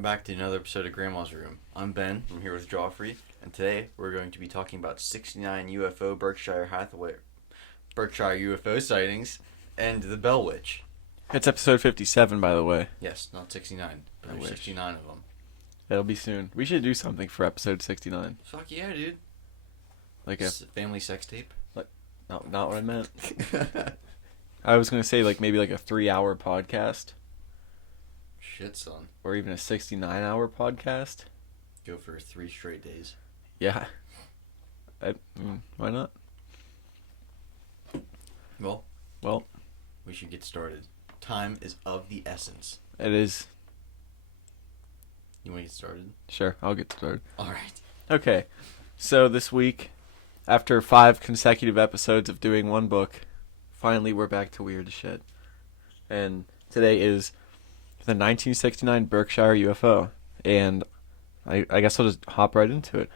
welcome back to another episode of Grandma's Room. I'm Ben, I'm here with Joffrey, and today we're going to be talking about 69 UFO Berkshire UFO sightings and the Bell Witch. It's episode 57, by the way. Yes, not 69, but there's 69 of them. It'll be soon. We should do something for episode 69. Fuck yeah, dude. Like a family sex tape? Not what I meant. I was going to say maybe a 3-hour podcast. Shit, son. Or even a 69-hour podcast. Go for 3 straight days. Yeah. Why not? Well, we should get started. Time is of the essence. It is. You want to get started? Sure, I'll get started. Alright. Okay, so this week, after 5 consecutive episodes of doing one book, finally we're back to weird shit. And today is the 1969 Berkshire UFO, and I guess I'll just hop right into it.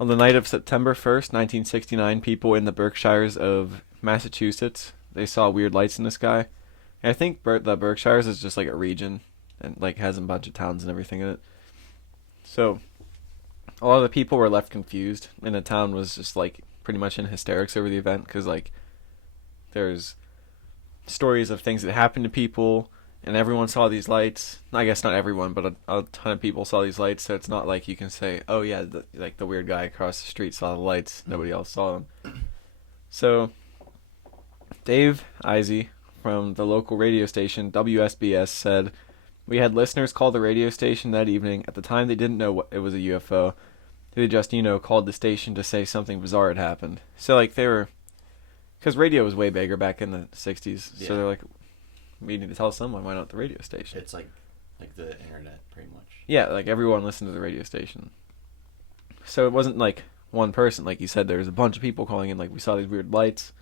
On the night of September 1st, 1969, people in the Berkshires of Massachusetts, they saw weird lights in the sky. And I think the Berkshires is just a region, and has a bunch of towns and everything in it. So a lot of the people were left confused, and the town was just pretty much in hysterics over the event, because there's stories of things that happened to people, and everyone saw these lights. I guess not everyone, but a ton of people saw these lights, so it's not like you can say, oh yeah, the weird guy across the street saw the lights, nobody else saw them. So Dave Izey from the local radio station WSBS said, "We had listeners call the radio station that evening. At the time they didn't know it was a UFO. They just, called the station to say something bizarre had happened." So they were, because radio was way bigger back in the 60s, yeah. So they're like, we need to tell someone, why not the radio station? It's like the internet, pretty much. Yeah, everyone listened to the radio station. So it wasn't one person, like you said, there was a bunch of people calling in, we saw these weird lights,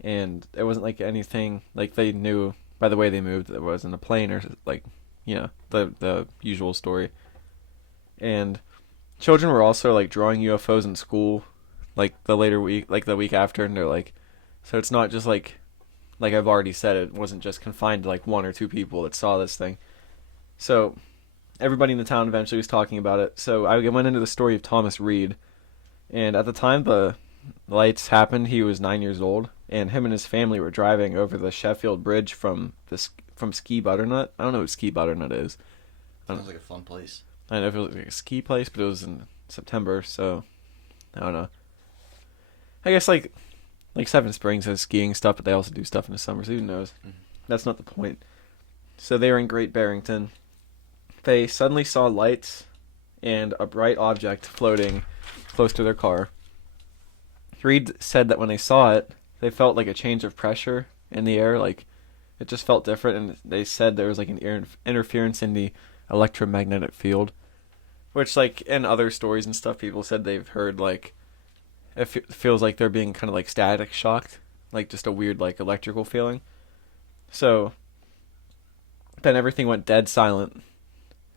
and it wasn't anything, they knew by the way they moved that it wasn't a plane or, the usual story. And children were also, drawing UFOs in school, the later week, the week after, and they're so it's not just like I've already said, it wasn't just confined to 1 or 2 people that saw this thing. So everybody in the town eventually was talking about it. So I went into the story of Thomas Reed, and at the time the lights happened, he was 9 years old, and him and his family were driving over the Sheffield Bridge from Ski Butternut. I don't know what Ski Butternut is. Sounds like a fun place. I don't know if it was a ski place, but it was in September, so I don't know. I guess Seven Springs has skiing stuff, but they also do stuff in the summer, so who knows? Mm-hmm. That's not the point. So they were in Great Barrington. They suddenly saw lights and a bright object floating close to their car. Reed said that when they saw it, they felt a change of pressure in the air, it just felt different, and they said there was an interference in the electromagnetic field, which in other stories and stuff, people said they've heard it feels like they're being kind of static shocked, just a weird electrical feeling. So then everything went dead silent,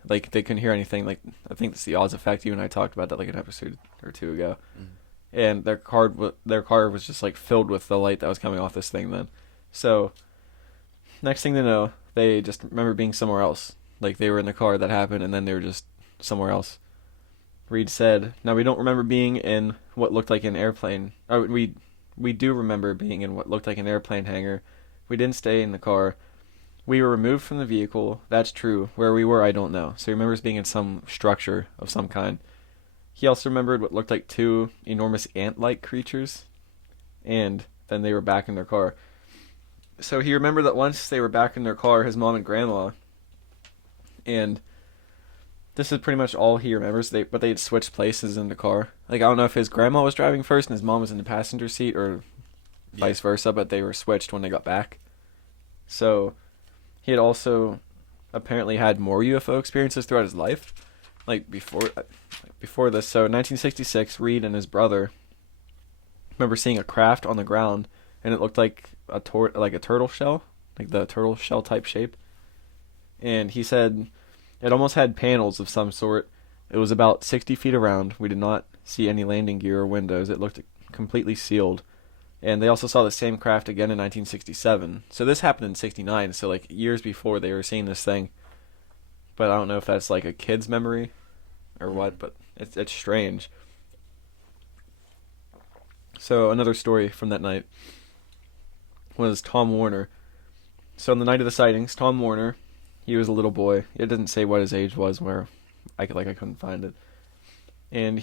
they couldn't hear anything. I think it's the Oz effect. You and I talked about that an episode or 2 ago. Mm-hmm. And their car was just filled with the light that was coming off this thing then. So next thing they know, they just remember being somewhere else. They were in the car that happened, and then they were just somewhere else. Reed said, "Now we don't remember being in what looked like an airplane. We do remember being in what looked like an airplane hangar. We didn't stay in the car. We were removed from the vehicle. That's true. Where we were, I don't know." So he remembers being in some structure of some kind. He also remembered what looked like 2 enormous ant-like creatures, and then they were back in their car. So he remembered that once they were back in their car, his mom and grandma, and this is pretty much all he remembers, but they had switched places in the car. I don't know if his grandma was driving first and his mom was in the passenger seat, or vice versa, but they were switched when they got back. So he had also apparently had more UFO experiences throughout his life, before this. So in 1966, Reed and his brother remember seeing a craft on the ground, and it looked like a turtle shell, the turtle shell type shape. And he said it almost had panels of some sort. It was about 60 feet around. We did not see any landing gear or windows. It looked completely sealed. And they also saw the same craft again in 1967. So this happened in 69, so years before they were seeing this thing. but I don't know if that's like a kid's memory or what, but it's strange. So another story from that night was Tom Warner. So on the night of the sightings, Tom Warner, he was a little boy. It didn't say what his age was, where I couldn't find it. And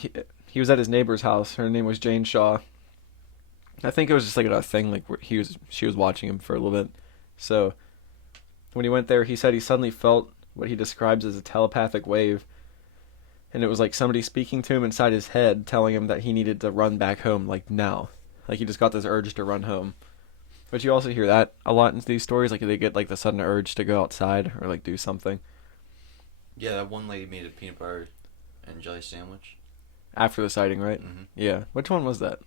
he was at his neighbor's house. Her name was Jane Shaw. I think it was just like a thing, like where she was watching him for a little bit. So when he went there, he said he suddenly felt what he describes as a telepathic wave, and it was like somebody speaking to him inside his head, telling him that he needed to run back home, like now. Like he just got this urge to run home. But you also hear that a lot in these stories, like they get like the sudden urge to go outside or like do something. Yeah, that one lady made a peanut butter and jelly sandwich. After the sighting, right? Mm-hmm. Yeah. Which one was that?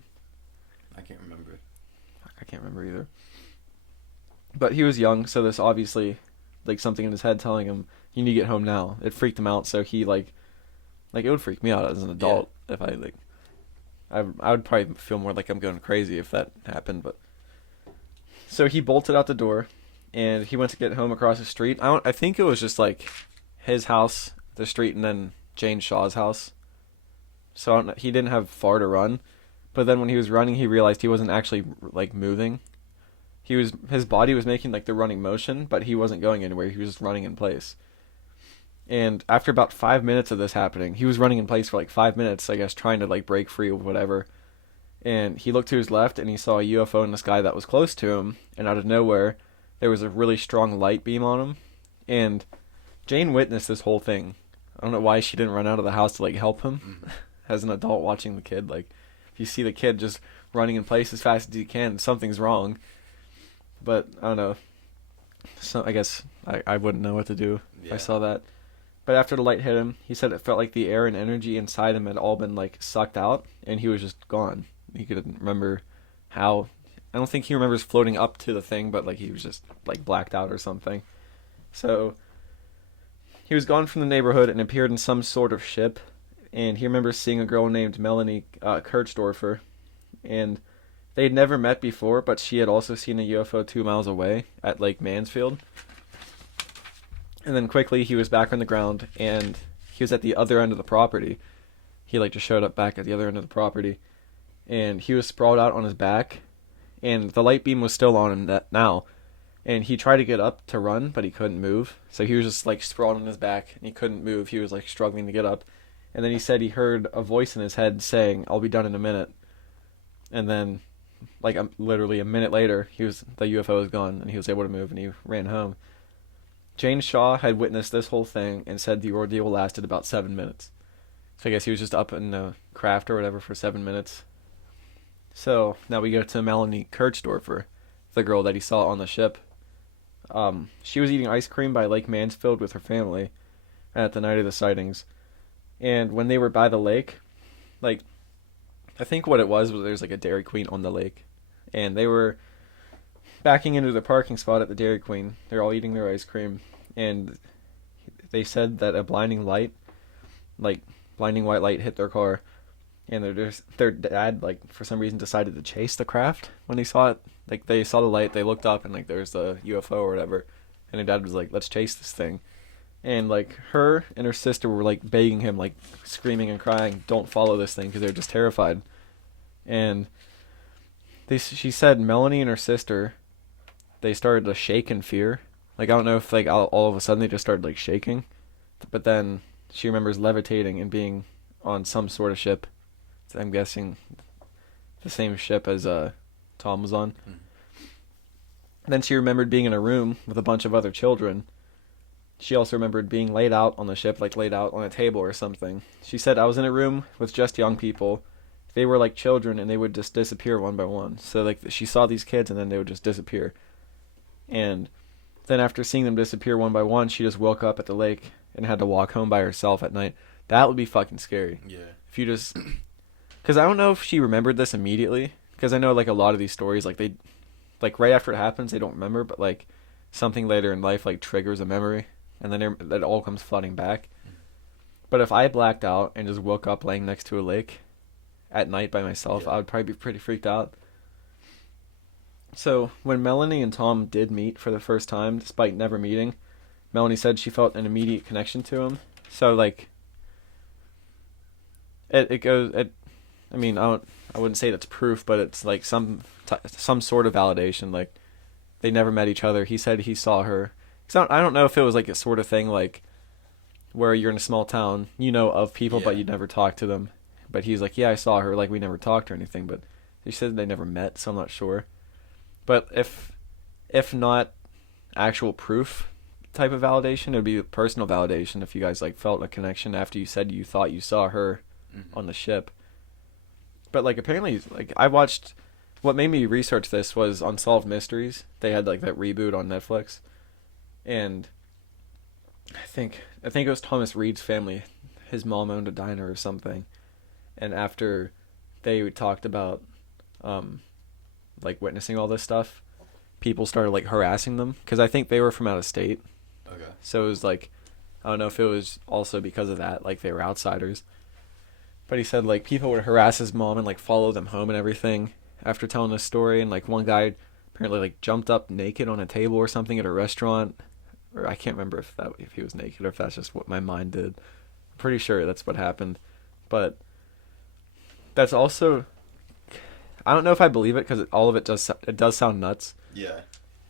I can't remember. I can't remember either. But he was young, so this obviously, like something in his head telling him, you need to get home now. It freaked him out, so he like it would freak me out as an adult if I would probably feel more like I'm going crazy if that happened, but. So he bolted out the door, and he went to get home across the street. I think it was just like his house, the street, and then Jane Shaw's house. So he didn't have far to run, but then when he was running, he realized he wasn't actually like moving. His body was making like the running motion, but he wasn't going anywhere. He was just running in place. And after about 5 minutes of this happening, he was running in place for like 5 minutes, I guess, trying to like break free of whatever. And he looked to his left, and he saw a UFO in the sky that was close to him, and out of nowhere, there was a really strong light beam on him. And Jane witnessed this whole thing. I don't know why she didn't run out of the house to like help him as an adult watching the kid. Like, if you see the kid just running in place as fast as he can, something's wrong. But, I don't know. So I guess I wouldn't know what to do if I saw that. But after the light hit him, he said it felt like the air and energy inside him had all been like sucked out, and he was just gone. He couldn't remember how. I don't think he remembers floating up to the thing, but like he was just like blacked out or something. So he was gone from the neighborhood and appeared in some sort of ship. And he remembers seeing a girl named Melanie Kirchdorfer, and they had never met before, but she had also seen a UFO 2 miles away at Lake Mansfield. And then quickly he was back on the ground, and he was at the other end of the property. He like just showed up back at the other end of the property. And he was sprawled out on his back, and the light beam was still on him now. And he tried to get up to run, but he couldn't move. So he was just like sprawled on his back, and he couldn't move. He was like struggling to get up. And then he said he heard a voice in his head saying, "I'll be done in a minute." And then, like literally a minute later, the UFO was gone, and he was able to move, and he ran home. Jane Shaw had witnessed this whole thing and said the ordeal lasted about 7 minutes. So I guess he was just up in the craft or whatever for 7 minutes. So now we go to Melanie Kirchdorfer, the girl that he saw on the ship. She was eating ice cream by Lake Mansfield with her family at the night of the sightings. And when they were by the lake, like, I think what it was there's like a Dairy Queen on the lake. And they were backing into the parking spot at the Dairy Queen. They're all eating their ice cream. And they said that a blinding white light hit their car. And their dad, like, for some reason decided to chase the craft when he saw it. Like, they saw the light, they looked up, and, like, there's the UFO or whatever. And their dad was like, let's chase this thing. And, like, her and her sister were, like, begging him, like, screaming and crying, don't follow this thing, because they're just terrified. And she said Melanie and her sister, they started to shake in fear. Like, I don't know if, like, all of a sudden they just started, like, shaking. But then she remembers levitating and being on some sort of ship. I'm guessing the same ship as Tom was on. Then she remembered being in a room with a bunch of other children. She also remembered being laid out on the ship, like laid out on a table or something. She said, I was in a room with just young people. They were like children, and they would just disappear one by one. So like she saw these kids, and then they would just disappear. And then after seeing them disappear one by one, she just woke up at the lake and had to walk home by herself at night. That would be fucking scary. Yeah. If you just... Because I don't know if she remembered this immediately. Because I know, like, a lot of these stories, like, they... Like, right after it happens, they don't remember. But, like, something later in life, like, triggers a memory. And then it all comes flooding back. But if I blacked out and just woke up laying next to a lake at night by myself, I would probably be pretty freaked out. So, when Melanie and Tom did meet for the first time, despite never meeting, Melanie said she felt an immediate connection to him. So like, it goes. I mean, I wouldn't say that's proof, but it's like some sort of validation. Like, they never met each other. He said he saw her. So I don't know if it was like a sort of thing like where you're in a small town, you know of people, but you never talk to them. But he's like, yeah, I saw her. Like, we never talked or anything. But he said they never met, so I'm not sure. But if not actual proof type of validation, it would be personal validation if you guys like felt a connection after you said you thought you saw her on the ship. But like apparently, like I watched, what made me research this was Unsolved Mysteries. They had like that reboot on Netflix, and I think it was Thomas Reed's family. His mom owned a diner or something, and after they talked about like witnessing all this stuff, people started like harassing them because I think they were from out of state. Okay. So it was like, I don't know if it was also because of that, like they were outsiders. But he said like people would harass his mom and like follow them home and everything after telling this story. And like one guy apparently like jumped up naked on a table or something at a restaurant, or I can't remember if he was naked or if that's just what my mind did. I'm pretty sure that's what happened. But that's also, I don't know if I believe it because all of it does sound nuts. Yeah.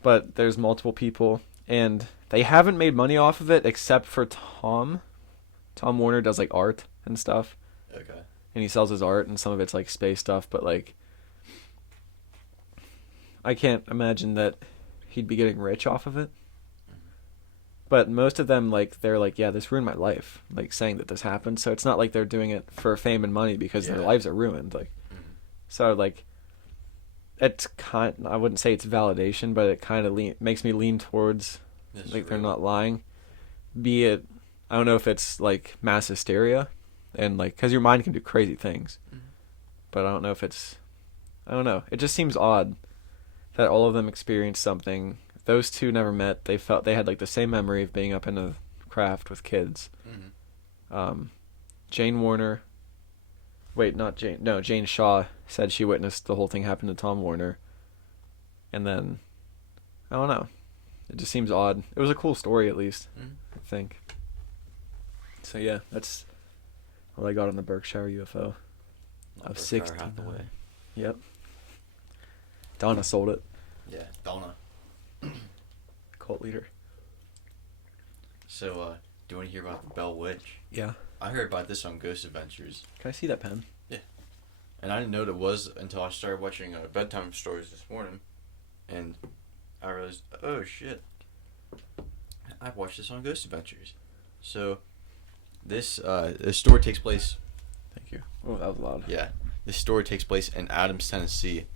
But there's multiple people, and they haven't made money off of it except for Tom. Tom Warner does like art and stuff. Okay. And he sells his art, and some of it's like space stuff, but like, I can't imagine that he'd be getting rich off of it. But most of them, like, they're like, yeah, this ruined my life, like saying that this happened. So it's not like they're doing it for fame and money because their lives are ruined. Like, so like, it's I wouldn't say it's validation, but it kind of makes me lean towards like they're not lying. Be it, I don't know if it's like mass hysteria, and like because your mind can do crazy things, but I don't know if it's, I don't know. It just seems odd that all of them experienced something. Those two never met. They felt they had like the same memory of being up in a craft with kids. Jane Warner. Wait, not Jane. No, Jane Shaw said she witnessed the whole thing happen to Tom Warner. And then, I don't know. It just seems odd. It was a cool story, at least, I think. So yeah, that's what I got on the Berkshire UFO. Of 60. Yep. Donna sold it. Yeah, Donna. Cult leader. So, do you want to hear about the Bell Witch? Yeah. I heard about this on Ghost Adventures. Can I see that pen? Yeah. And I didn't know what it was until I started watching bedtime stories this morning. And I realized, oh shit, I watched this on Ghost Adventures. So, this story takes place... Thank you. Oh, that was loud. Yeah. This story takes place in Adams, Tennessee,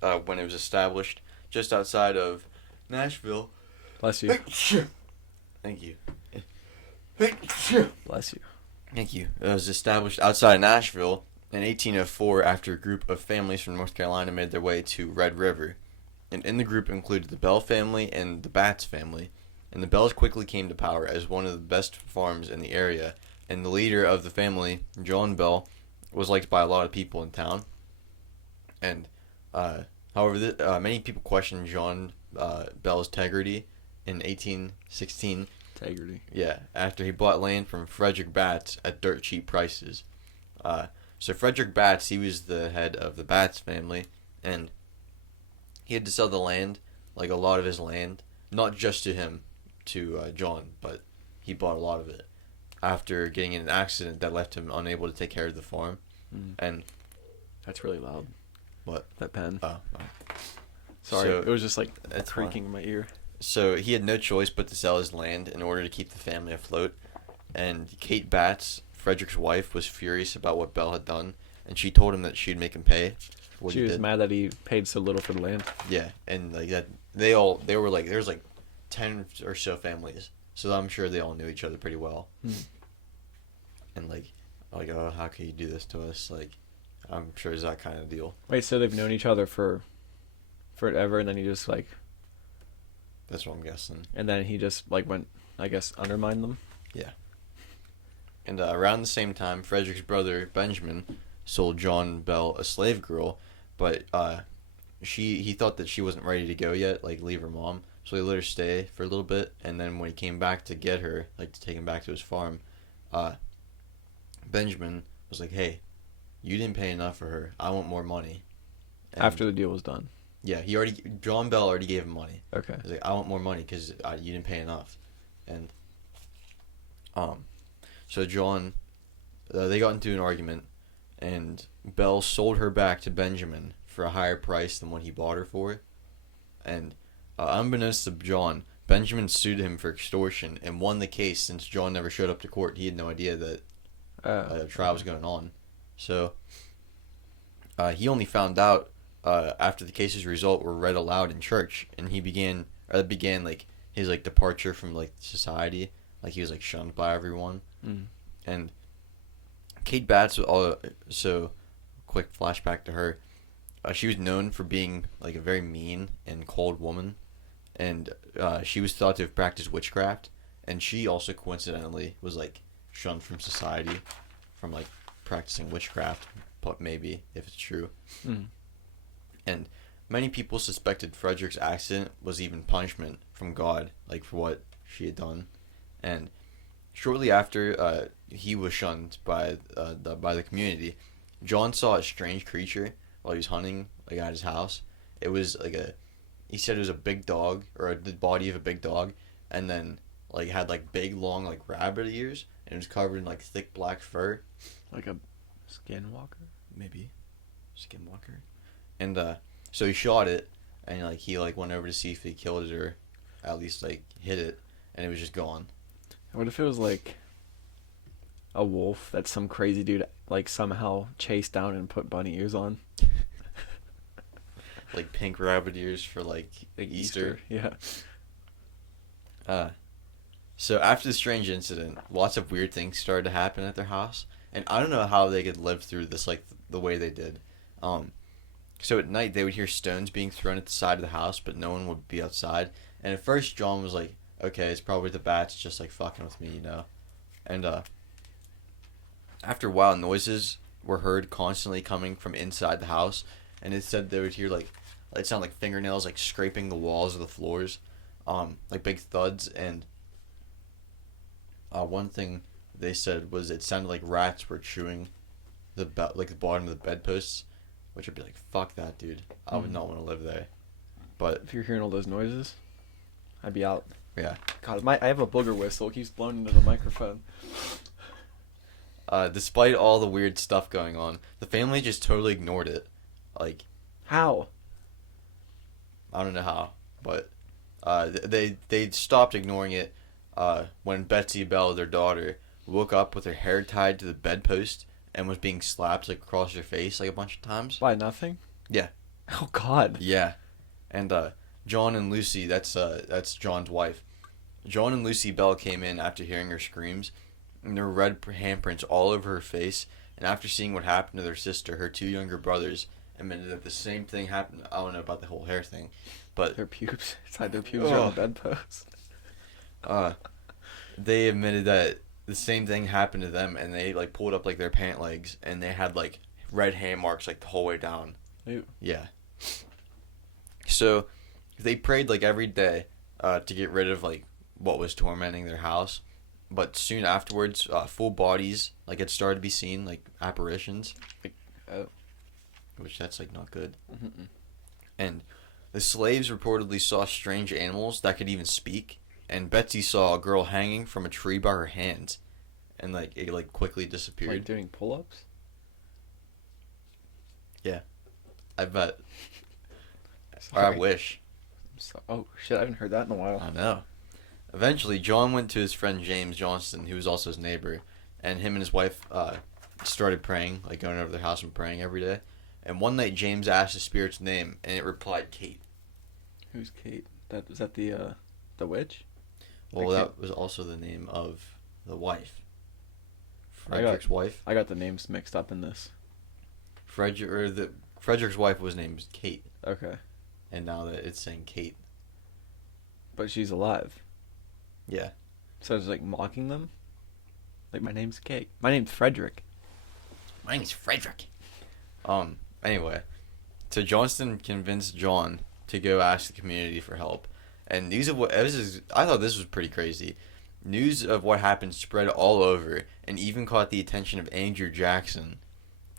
when it was established just outside of Nashville. Bless you. Thank you. Bless you. Thank you. It was established outside of Nashville in 1804 after a group of families from North Carolina made their way to Red River. And in the group included the Bell family and the Batts family. And the Bells quickly came to power as one of the best farms in the area. And the leader of the family, John Bell, was liked by a lot of people in town. And, however, many people questioned John Bell's integrity in 1816. Integrity. Yeah, after he bought land from Frederick Batts at dirt cheap prices. So Frederick Batts, he was the head of the Batts family, and he had to sell the land, like a lot of his land, not just to him, to John, but he bought a lot of it after getting in an accident that left him unable to take care of the farm. And that's really loud. What? That pen. Oh. Sorry, So, it was just like it's creaking in my ear. So he had no choice but to sell his land in order to keep the family afloat. And Kate Batts, Frederick's wife, was furious about what Bell had done, and she told him that she'd make him pay for what She he was did. mad that he paid so little for the land. Yeah, and like that, they were like, there's like 10 or so families, so I'm sure they all knew each other pretty well. And like, oh, how can you do this to us? Like, I'm sure it's that kind of deal. Wait, so they've known each other for forever, and then he just like... That's what I'm guessing. And then he just like went, I guess, undermined them? Yeah. And around the same time, Frederick's brother, Benjamin, sold John Bell a slave girl, but he thought that she wasn't ready to go yet, like leave her mom, So he let her stay for a little bit, and then when he came back to get her, like to take him back to his farm, Benjamin was like, "Hey, you didn't pay enough for her. I want more money." And After the deal was done. yeah, John Bell already gave him money. Okay. He's like, "I want more money because you didn't pay enough," and so John, they got into an argument, and Bell sold her back to Benjamin for a higher price than what he bought her for, and unbeknownst to John, Benjamin sued him for extortion and won the case since John never showed up to court. He had no idea that a trial was going on. So he only found out after the case's result were read aloud in church, and that began like his like departure from like society. Like he was like shunned by everyone. Mm. And Kate Batts, so quick flashback to her. She was known for being like a very mean and cold woman, and she was thought to have practiced witchcraft, and she also coincidentally was like shunned from society from like practicing witchcraft, but maybe if it's true. Mm. And many people suspected Frederick's accident was even punishment from God, like for what she had done. And shortly after he was shunned by the community, John saw a strange creature while he was hunting like at his house. It was like he said it was a big dog, or the body of a big dog, and then like had like big long like rabbit ears, and it was covered in like thick black fur. Like a skinwalker? Maybe skinwalker. And so he shot it, and like he like went over to see if he killed it or at least like hit it, and it was just gone. What if it was like a wolf that some crazy dude like somehow chased down and put bunny ears on? Like pink rabbit ears for like Easter. Yeah. So after the strange incident, lots of weird things started to happen at their house, and I don't know how they could live through this like the way they did. So at night they would hear stones being thrown at the side of the house, but no one would be outside. And at first John was like, "Okay, it's probably the bats just like fucking with me, you know." And after a while, noises were heard constantly coming from inside the house, and it said they would hear like it sounded like fingernails like scraping the walls or the floors, like big thuds. And one thing they said was it sounded like rats were chewing the bottom of the bedposts, which would be like, fuck that, dude. I would not want to live there. But If you're hearing all those noises, I'd be out. yeah. God, I have a booger whistle. It keeps blowing into the microphone. Despite all the weird stuff going on, the family just totally ignored it. Like, How? I don't know how, but they stopped ignoring it when Betsy Bell, their daughter, woke up with her hair tied to the bedpost and was being slapped like across her face like a bunch of times. By nothing? Yeah. Oh, God. Yeah. And John and Lucy, that's John's wife. John and Lucy Bell came in after hearing her screams, and there were red handprints all over her face. And after seeing what happened to their sister, her two younger brothers admitted that the same thing happened. I don't know about the whole hair thing, but Their pubes. Inside their pubes are on the bedpost. they admitted that the same thing happened to them, and they like pulled up like their pant legs, and they had like red hand marks like the whole way down. Ew. Yeah. So they prayed like every day to get rid of like what was tormenting their house, but soon afterwards, full bodies like had started to be seen, like apparitions. Oh. Which that's like not good. Mm-mm. And the slaves reportedly saw strange animals that could even speak. And Betsy saw a girl hanging from a tree by her hands, and like it like quickly disappeared. Like doing pull-ups? Yeah, I bet. Or Sorry. I wish. Oh shit! I haven't heard that in a while. I know. Eventually, John went to his friend James Johnston, who was also his neighbor, and him and his wife started praying, like going over their house and praying every day. And one night, James asked the spirit's name, and it replied Kate. Who's Kate? Was that the witch? Well, that was also the name of the wife. I got- Frederick's wife. I got the names mixed up in this. Frederick's wife was named Kate, Okay, and now that it's saying Kate. but she's alive. Yeah. So it's like mocking them. Like, my name's Kate. My name's Frederick. My name's Frederick. Anyway, so Johnston convinced John to go ask the community for help, And news of what I thought this was pretty crazy. News of what happened spread all over, and even caught the attention of Andrew Jackson.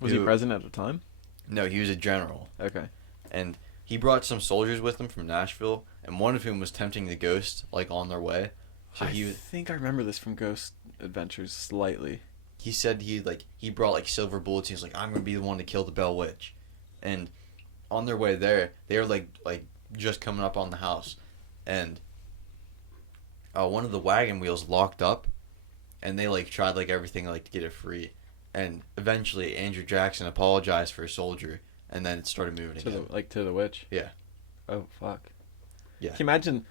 Was he president at the time? No, he was a general. Okay. And he brought some soldiers with him from Nashville, and one of whom was tempting the ghost, like, on their way. So I think I remember this from Ghost Adventures slightly. He said he brought, like, silver bullets. He was like, I'm going to be the one to kill the Bell Witch. And on their way there, they were, like just coming up on the house. And one of the wagon wheels locked up, and they, like, tried, like, everything, like, to get it free. And eventually, Andrew Jackson apologized for a soldier, and then it started moving again. To the witch? Yeah. Oh, fuck. Yeah. Can you imagine,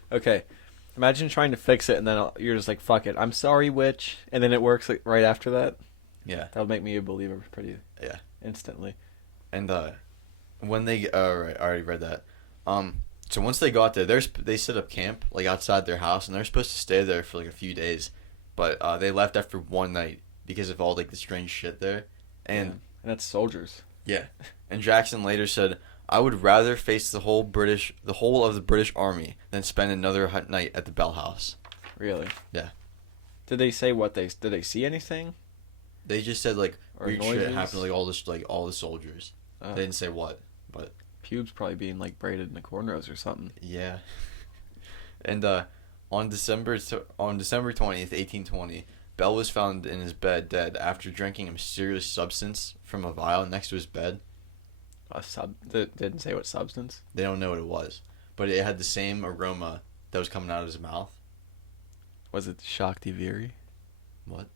imagine trying to fix it, and then you're just like, fuck it, I'm sorry, witch, and then it works, like, right after that? Yeah. That would make me a believer pretty instantly. And, when they, right, I already read that. So once they got there, they set up camp, like, outside their house, and they're supposed to stay there for, like, a few days. But, they left after one night because of all, like, the strange shit there. And that's soldiers. Yeah. And Jackson later said, I would rather face the whole of the British Army than spend another night at the Bell House. Really? Yeah. Did they say did they see anything? They just said, like, or weird noises? shit happened to, like, all the soldiers. They didn't say what, but... Pubes probably being, like, braided in the cornrows or something. Yeah. And, on December 20th, 1820, Bell was found in his bed dead after drinking a mysterious substance from a vial next to his bed. Didn't say what substance? They don't know what it was, but it had the same aroma that was coming out of his mouth. Was it Shakti Viri? What?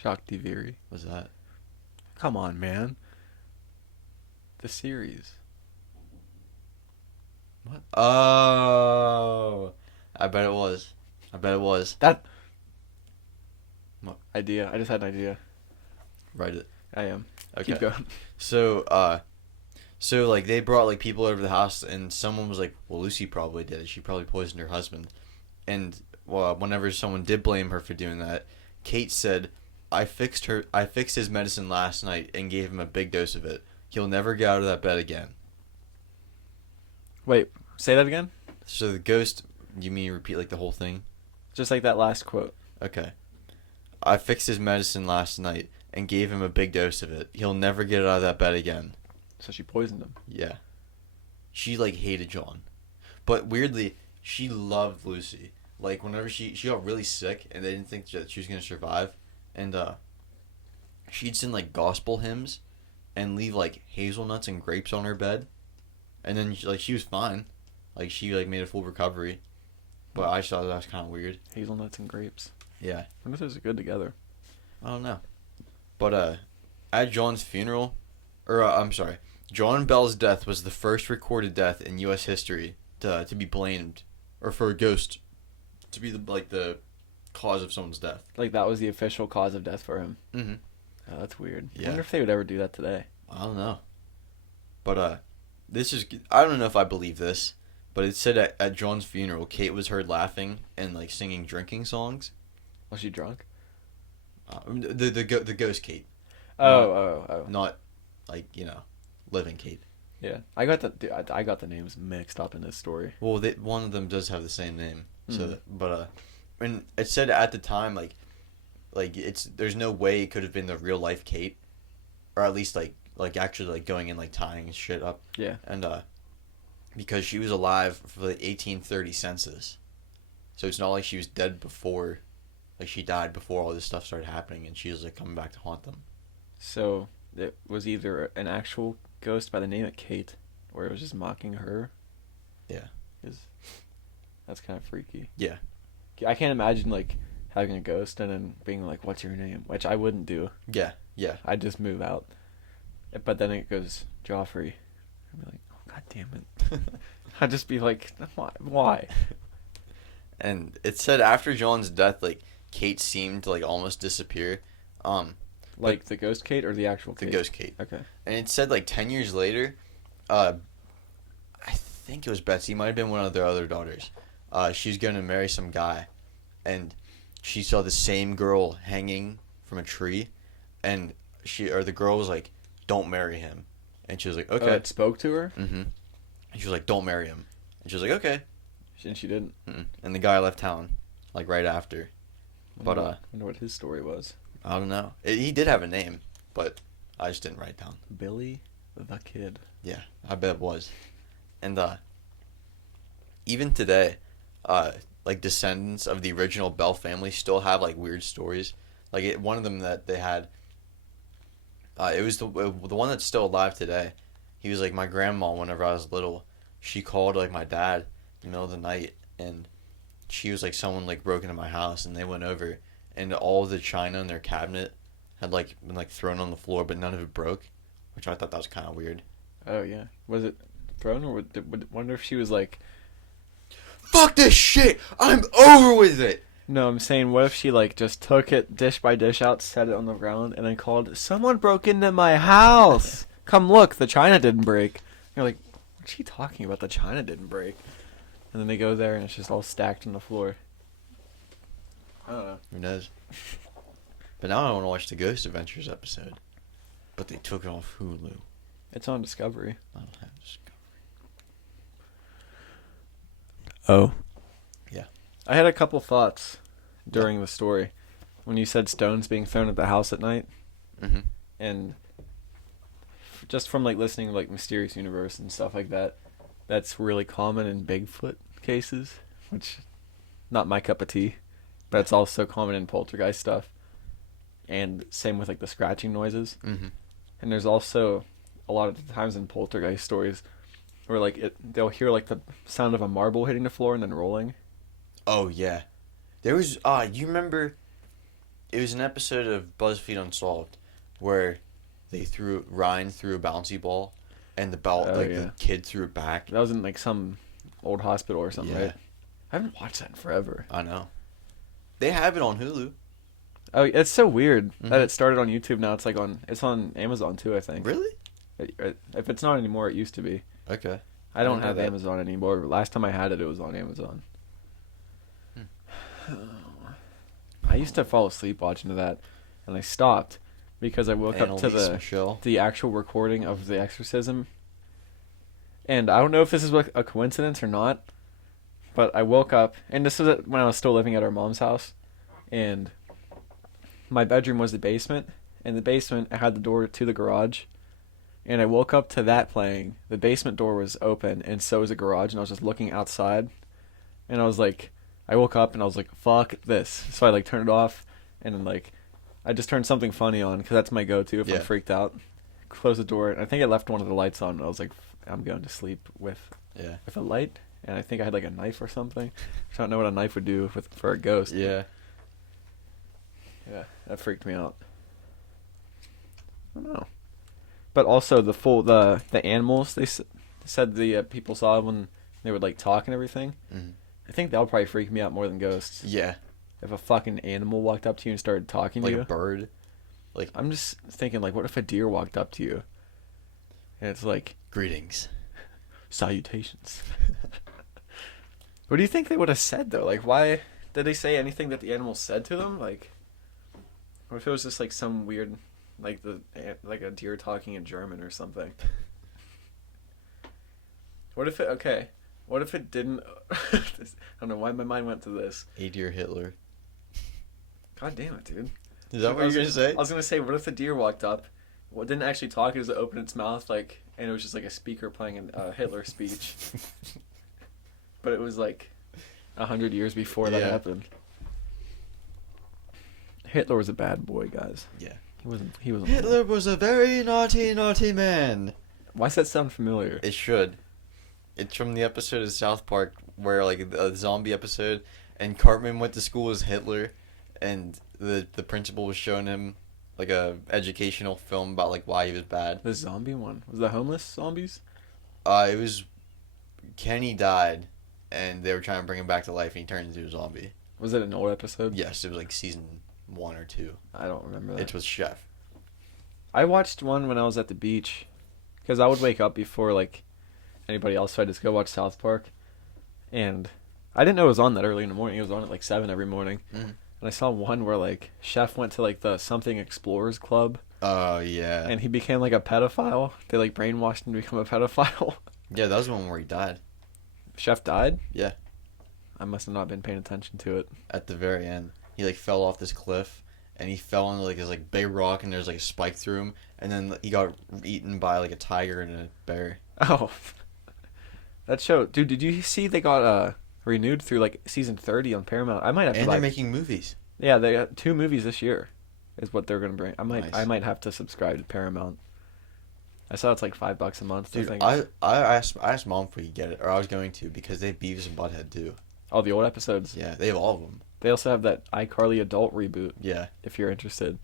Shakti Viri. What's that? Come on, man. The series. What? Oh, I bet it was. That What? idea. I just had an idea. Write it. I am. Okay. Keep going. So like they brought like people over to the house, and someone was like, "Well, Lucy probably did it. She probably poisoned her husband." And whenever someone did blame her for doing that, Kate said, I fixed his medicine last night and gave him a big dose of it. He'll never get out of that bed again." Wait, say that again? So the ghost, you mean repeat like the whole thing? Just like that last quote. Okay. "I fixed his medicine last night and gave him a big dose of it. He'll never get out of that bed again." So she poisoned him. Yeah. She, like, hated John. But weirdly, she loved Lucy. Like, whenever she got really sick and they didn't think that she was going to survive, and she'd sing, like, gospel hymns and leave, like, hazelnuts and grapes on her bed. And then, like, she was fine. Like, she, like, made a full recovery. But I thought that was kind of weird. Hazelnuts and grapes. Yeah. I wonder if those are good together. I don't know. But at John's funeral, I'm sorry, John Bell's death was the first recorded death in U.S. history to be blamed, or for a ghost to be the cause of someone's death. Like that was the official cause of death for him. Mm-hmm. Oh, that's weird. Yeah. I wonder if they would ever do that today. I don't know. But I don't know if I believe this, but it said at John's funeral, Kate was heard laughing and like singing drinking songs. Was she drunk? The ghost Kate. Oh. Not like, living Kate. Yeah, I got the names mixed up in this story. Well, one of them does have the same name. So, and it said at the time like there's no way it could have been the real life Kate, or at least like actually like going and like tying shit up. Yeah. And because she was alive for the 1830 census, so it's not like she was dead before, like she died before all this stuff started happening, and she was like coming back to haunt them. So it was either an actual ghost by the name of Kate, or it was just mocking her. Yeah. That's kind of freaky. Yeah. I can't imagine like having a ghost and then being like, "What's your name?" Which I wouldn't do. Yeah. I'd just move out. But then it goes Joffrey. I'd be like, "Oh, God damn it!" I'd just be like, "Why?" And it said after John's death, like Kate seemed to like almost disappear. Like the ghost Kate or the actual Kate? The ghost Kate. Okay. And it said like 10 years later, I think it was Betsy, might have been one of their other daughters. She's going to marry some guy, and she saw the same girl hanging from a tree, and the girl was like, "Don't marry him," and she was like, "Okay." It spoke to her. Mm-hmm. And she was like, "Don't marry him," and she was like, "Okay," And she didn't. Mm-mm. And the guy left town, like right after. But I wonder what his story was. I don't know. He did have a name, but I just didn't write it down. Billy the Kid. Yeah, I bet it was. And even today, like descendants of the original Bell family still have like weird stories. Like one of them that they had, it was the one that's still alive today. He was like my grandma whenever I was little. She called like my dad in the middle of the night, and she was like someone like broke into my house, and they went over, and all of the china in their cabinet had like been like thrown on the floor, but none of it broke, which I thought that was kind of weird. Oh yeah, was it thrown or wonder if she was like, fuck this shit, I'm over with it. No, I'm saying, what if she like just took it dish by dish out, set it on the ground, and then called, someone broke into my house. Come look, the china didn't break. You're like, what's she talking about? The china didn't break. And then they go there and it's just all stacked on the floor. I don't know. Who knows? But now I want to watch the Ghost Adventures episode. But they took it off Hulu. It's on Discovery. I don't have Discovery. Oh. Yeah. I had a couple thoughts during the story. When you said stones being thrown at the house at night. Mm-hmm. And just from like listening to like Mysterious Universe and stuff like that, that's really common in Bigfoot cases, which not my cup of tea, but it's also common in poltergeist stuff. And same with like the scratching noises. Mm-hmm. And there's also a lot of the times in poltergeist stories where like they'll hear like the sound of a marble hitting the floor and then rolling. Oh yeah. There was you remember it was an episode of BuzzFeed Unsolved where Ryan threw a bouncy ball and the kid threw it back. That was in like some old hospital or something, Yeah. right? I haven't watched that in forever. I know. They have it on Hulu. Oh, it's so weird that it started on YouTube now. It's on Amazon too, I think. Really? If it's not anymore, it used to be. Okay. I don't didn't know have that. Amazon anymore. Last time I had it, it was on Amazon. I used to fall asleep watching that, and I stopped because I woke up to the actual recording of the exorcism. And I don't know if this is a coincidence or not, but I woke up, and this was when I was still living at our mom's house, and my bedroom was the basement, and the basement I had the door to the garage, and I woke up to that playing. The basement door was open, and so was the garage, and I was just looking outside, and I was like, I woke up and I was like, fuck this. So I like turned it off, and then like I just turned something funny on because that's my go-to if I'm freaked out. Close the door, and I think I left one of the lights on, and I was like, I'm going to sleep with a light, and I think I had like a knife or something. I don't know what a knife would do for a ghost. Yeah. Yeah, that freaked me out. I don't know. But also the animals they said the people saw when they would like talk and everything. Mm-hmm. I think that would probably freak me out more than ghosts. Yeah. If a fucking animal walked up to you and started talking to you. Like a bird. Like I'm just thinking, like, what if a deer walked up to you? And it's like, greetings. Salutations. What do you think they would have said, though? Like, why did they say anything that the animal said to them? Like, what if it was just, like, some weird, like a deer talking in German or something? What if it didn't... I don't know why my mind went to this. A deer Hitler. God damn it, dude. Is that what you're going to say? I was going to say, what if the deer walked up? What didn't actually talk, it was to open its mouth, like, and it was just like a speaker playing a Hitler speech. But it was like 100 years before that happened. Hitler was a bad boy, guys. Yeah. He was Hitler was a very naughty, naughty man. Why does that sound familiar? It should. It's from the episode of South Park where, like, a zombie episode, and Cartman went to school as Hitler, and the principal was showing him, like, a educational film about, like, why he was bad. The zombie one? Was the homeless zombies? It was... Kenny died, and they were trying to bring him back to life, and he turned into a zombie. Was it an old episode? Yes, it was, like, season 1 or 2. I don't remember that. It was Chef. I watched one when I was at the beach, because I would wake up before, like, anybody else, so I'd just go watch South Park, and I didn't know it was on that early in the morning. It was on at, like, 7 every morning. Mm-hmm. And I saw one where, like, Chef went to, like, the Something Explorers Club. Oh, yeah. And he became, like, a pedophile. They, like, brainwashed him to become a pedophile. Yeah, that was the one where he died. Chef died? Yeah. I must have not been paying attention to it. At the very end, he like fell off this cliff, and he fell on like this like big rock, and there's like a spike through him, and then he got eaten by like a tiger and a bear. Oh, that show, dude. Did you see they got renewed through like season 30 on Paramount? I might have to. And they're making movies. Yeah, they got 2 movies this year, is what they're gonna bring. Nice. I might have to subscribe to Paramount. I saw it's like $5 a month. Dude, I asked Mom if we could get it, or I was going to, because they have Beavis and Butthead too. Oh, the old episodes. Yeah, they have all of them. They also have that iCarly adult reboot. Yeah. If you're interested.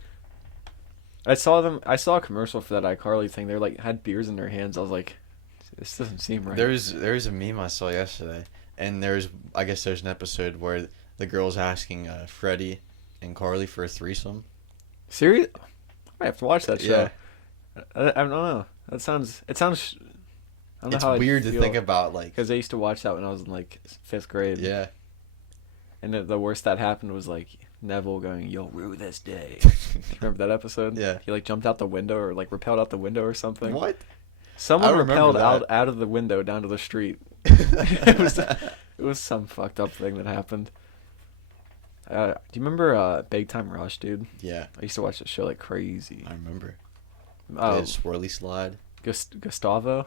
I saw a commercial for that iCarly thing. They like had beers in their hands. I was like, this doesn't seem right. There's a meme I saw yesterday, and I guess there's an episode where the girl's asking Freddie and Carly for a threesome. Serious? I have to watch that show. Yeah. I don't know. It sounds. I don't know It's how weird to think about, like, because I used to watch that when I was in like 5th grade. Yeah. And the worst that happened was like Neville going, "You'll rue this day." Remember that episode? Yeah. He like jumped out the window or like rappelled out the window or something. What? Someone I remember rappelled that. out of the window down to the street. It was some fucked up thing that happened. Do you remember Big Time Rush, dude? Yeah. I used to watch that show like crazy. I remember. Oh, The swirly slide. Gustavo.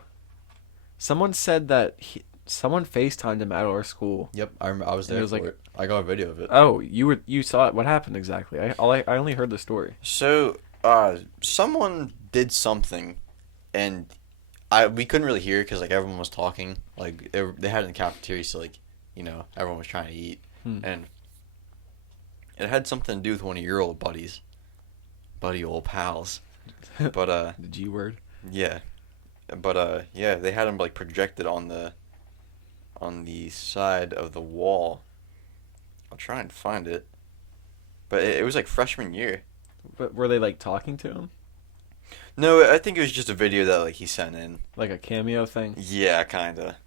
Someone said that someone FaceTimed him at our school. Yep, I was And there it was for like- it. I got a video of it. Oh, you saw it. What happened exactly? I only heard the story. So, someone did something, and we couldn't really hear because like everyone was talking. Like they had it in the cafeteria, so like everyone was trying to eat, and it had something to do with one of your old buddies, old pals. But The G word. yeah, but yeah, they had him like projected on the side of the wall. I'll try and find it, but it was like freshman year. But were they like talking to him? No, I think it was just a video that like he sent in. Like a cameo thing? Yeah, kinda.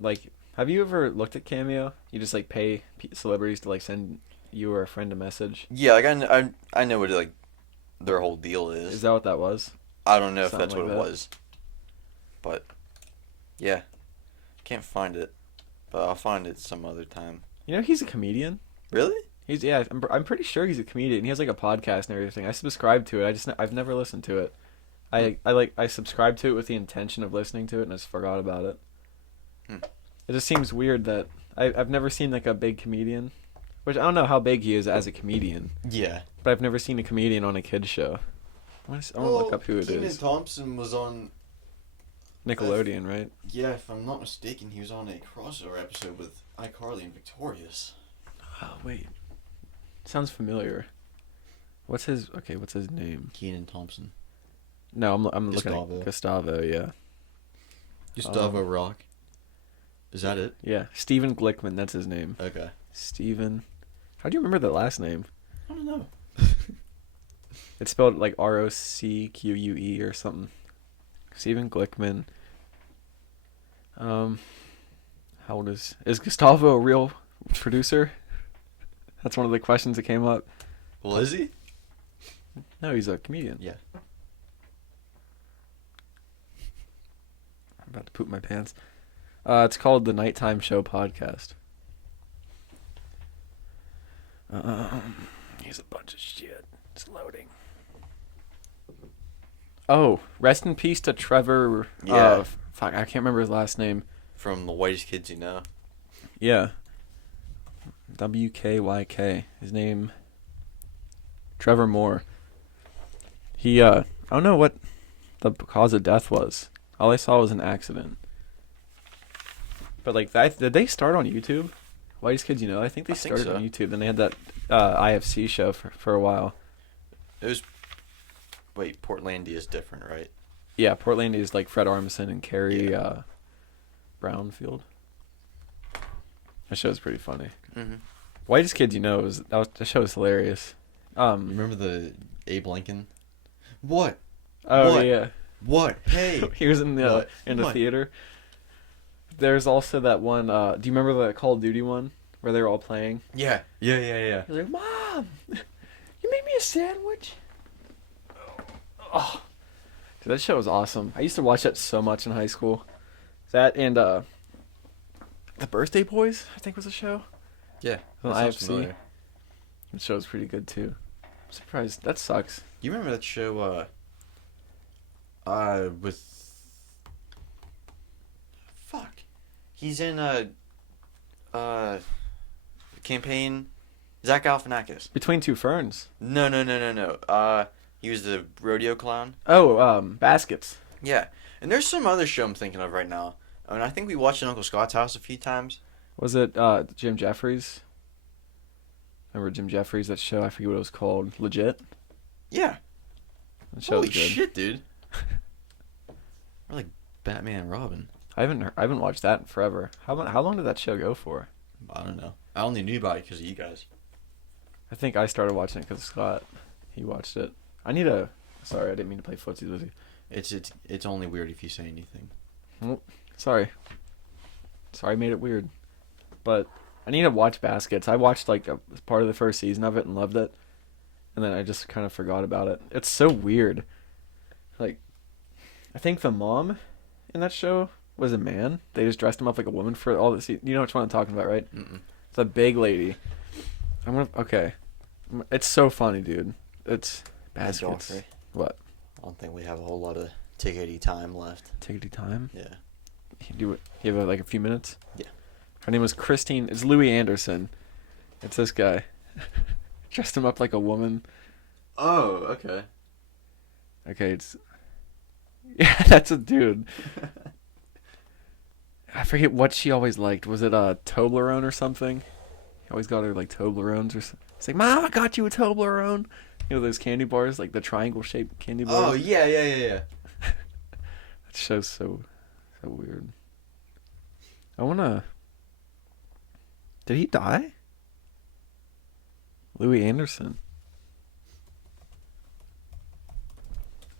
Like, have you ever looked at Cameo? You just like pay celebrities to like send you or a friend a message. Yeah, like I know what like their whole deal is. Is that what that was? I don't know if Something that's like what it that. was, but yeah, can't find it, but I'll find it some other time. You know, he's a comedian. Really? I'm pretty sure he's a comedian. He has like a podcast and everything. I subscribe to it. I've never listened to it. I subscribed to it with the intention of listening to it and I just forgot about it. It just seems weird that I've never seen like a big comedian, which I don't know how big he is as a comedian, Yeah. but I've never seen a comedian on a kids show. I want to look up who it Kenan is. Thompson was on. Nickelodeon, right? Yeah, if I'm not mistaken, he was on a crossover episode with iCarly and Victorious. Oh wait, sounds familiar. What's his name? Kenan Thompson. No, I'm Gustavo. looking at Gustavo. Yeah. Gustavo Rock. Is that it? Yeah, Steven Glickman. That's his name. Okay. Steven. How do you remember that last name? I don't know. It's spelled like Rocque or something. Steven Glickman. How old is Gustavo a real producer? That's one of the questions that came up. Well, is he? No, he's a comedian. Yeah. I'm about to poop my pants. It's called the Nighttime Show Podcast. He's a bunch of shit. It's loading. Oh, rest in peace to Trevor. Yeah. Fuck, I can't remember his last name. From The Whitest Kids You Know. Yeah. WKYK. His name. Trevor Moore. He, I don't know what the cause of death was. All I saw was an accident. But, like, did they start on YouTube? Whitest Kids You Know? I think they started so. on YouTube. Then they had that IFC show for a while. It was. Wait, Portlandia is different, right? Yeah, Portland is like Fred Armisen and Carrie Brownfield. That show's pretty funny. Mm-hmm. Whitest Kids You Know the show was hilarious. Remember the Abe Lincoln? What? Oh What? yeah, What? Hey. he was in the What? theater. There's also that one. Do you remember the Call of Duty one where they were all playing? Yeah. Yeah. He's like, "Mom, you made me a sandwich." Oh, dude, that show was awesome. I used to watch that so much in high school. That and The Birthday Boys, I think was a show. Yeah. On that sounds IFC. familiar. The show's pretty good too. I'm surprised. That sucks. You remember that show? With fuck, he's in campaign. Zach Galifianakis. Between Two Ferns. No. He was the rodeo clown. Oh, Baskets. Yeah, and there's some other show I'm thinking of right now. I mean, I think we watched it at Uncle Scott's house a few times. Was it Jim Jeffries? Remember Jim Jeffries? That show, I forget what it was called. Legit. Yeah. That show Holy was good. shit, dude. We're like Batman and Robin. I haven't watched that in forever. How long did that show go for? I don't know. I only knew about it because of you guys. I think I started watching it because Scott. He watched it. Sorry, I didn't mean to play footsie with you. It's only weird if you say anything. Well, sorry, I made it weird. But I need to watch Baskets. I watched like a part of the first season of it and loved it, and then I just kind of forgot about it. It's so weird. Like, I think the mom in that show was a man. They just dressed him up like a woman for all the season. You know which one I'm talking about, right? Mm-mm. It's a big lady. Okay. It's so funny, dude. It's Baskets. Joffrey. What? I don't think we have a whole lot of tickety time left. Tickety time? Yeah. You have like a few minutes? Yeah. Her name was Christine. It's Louis Anderson. It's this guy. Dressed him up like a woman. Oh, okay. Okay, it's... Yeah, that's a dude. I forget what she always liked. Was it a Toblerone or something? He always got her like Toblerones or something. It's like, Mom, I got you a Toblerone. You know those candy bars, like the triangle-shaped candy bars? Oh, yeah. That show's so weird. I wanna... Did he die? Louis Anderson.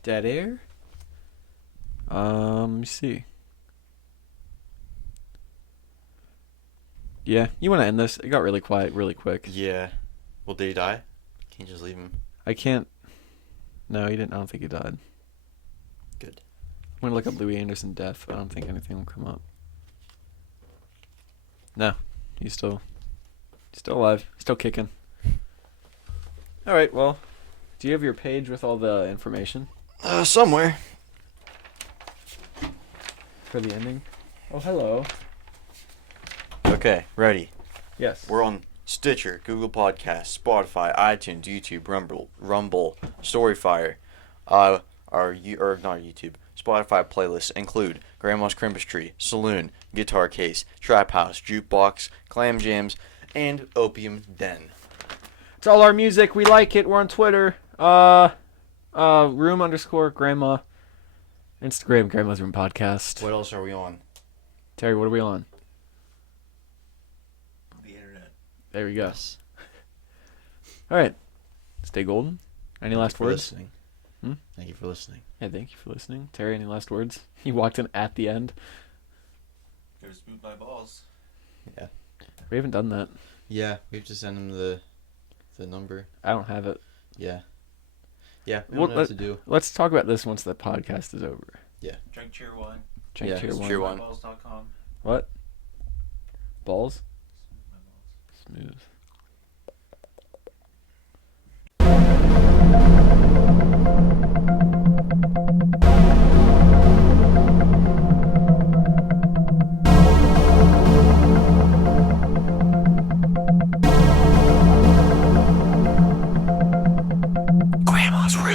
Dead air? Let me see. Yeah, you want to end this? It got really quiet really quick. Yeah. Well, did he die? Can't you just leave him? I can't... No, he didn't. I don't think he died. Good. I'm going to look up Louis Anderson death, but I don't think anything will come up. No, he's still alive. Still kicking. Alright, well, do you have your page with all the information? Somewhere. For the ending? Oh, hello. Okay, ready. Yes. We're on Stitcher, Google Podcasts, Spotify, iTunes, YouTube, Rumble, Storyfire. Not YouTube. Spotify playlists include Grandma's Christmas Tree, Saloon, Guitar Case, Trap House, Jukebox, Clam Jams, and Opium Den. It's all our music. We like it. We're on Twitter. Room_grandma. Instagram, Grandma's Room Podcast. What else are we on? Terry, what are we on? The internet. There we go. Yes. All right. Stay golden. Any last words? Listening. Hmm? Thank you for listening. Yeah, thank you for listening. Terry, any last words? He walked in at the end. Gotta smooth my balls. Yeah. We haven't done that. Yeah, we have to send him the number. I don't have it. Yeah. Yeah, we Well, don't know what to do. Let's talk about this once the podcast is over. Drink cheer one. Drink Yeah, tier it's one. tier one. Balls.com. What? Balls? Smooth my balls. Smooth. Grandma's Room.